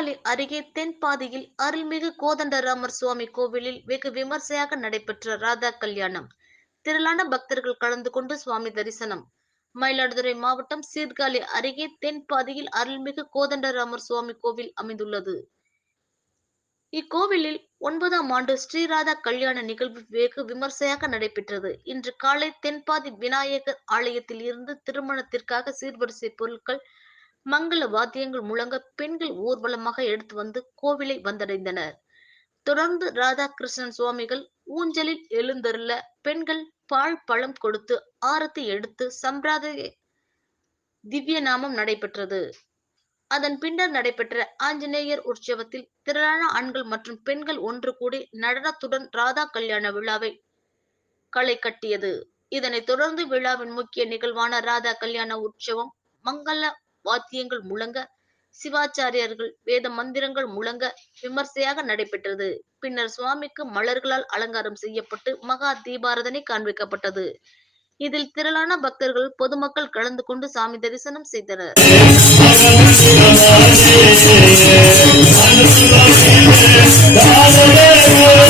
சீர்காழி அருகே தென்பாதியில் அருள்மிகு கோதண்டராமர் சுவாமி கோவிலில் வெகு விமர்சையாக நடைபெற்ற ராதா கல்யாணம். திரளான பக்தர்கள் கலந்து கொண்டு சுவாமி தரிசனம். மயிலாடுதுறை மாவட்டம் சீர்காழி அருகே தென்பாதியில் அருள்மிகு கோதண்டராமர் சுவாமி கோவில் அமைந்துள்ளது. இக்கோவிலில் ஒன்பதாம் ஆண்டு ஸ்ரீராதா கல்யாண நிகழ்வு வெகு விமர்சையாக நடைபெற்றது. இன்று காலை தென்பாதி விநாயகர் ஆலயத்தில் இருந்து திருமணத்திற்காக சீர்வரிசை பொருட்கள் மங்கள வாத்தியங்கள் முழங்க பெண்கள் ஊர்வலமாக எடுத்து வந்து கோவிலை வந்தடைந்தனர். தொடர்ந்து ராதாகிருஷ்ணன் சுவாமிகள் ஊஞ்சலில் எழுந்தருள பெண்கள் பால் பழம் கொடுத்து ஆரத்தி எடுத்து சம்பிரதாய திவ்ய நாமம் நடைபெற்றது. அதன் பின்னர் நடைபெற்ற ஆஞ்சநேயர் உற்சவத்தில் திரளான ஆண்கள் மற்றும் பெண்கள் ஒன்று கூடி நடனத்துடன் ராதா கல்யாண விழாவை களை கட்டியது. இதனைத் தொடர்ந்து விழாவின் முக்கிய நிகழ்வான ராதா கல்யாண உற்சவம் மங்கள வாத்தியங்கள் முழங்க சிவாச்சாரியர்கள் வேத மந்திரங்கள் முழங்க விமர்சையாக நடைபெற்றது. பின்னர் சுவாமிக்கு மலர்களால் அலங்காரம் செய்யப்பட்டு மகா தீபாரதனை காண்பிக்கப்பட்டது. இதில் திரளான பக்தர்கள் பொதுமக்கள் கலந்து கொண்டு சாமி தரிசனம் செய்தனர்.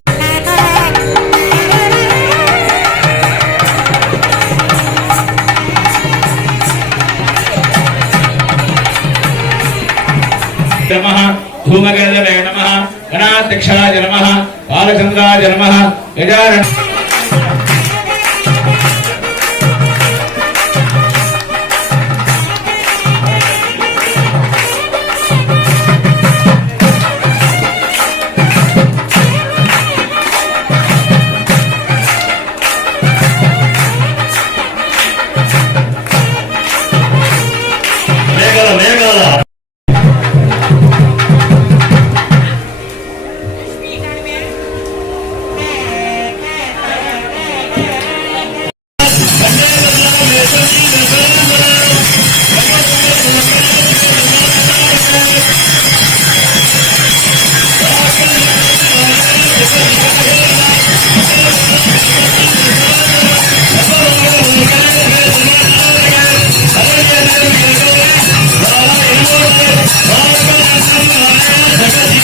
నమ ధూమగంధ నమ గణాధ్యక్షాయ నమ బాలచంద్రాయ నమ గజారణ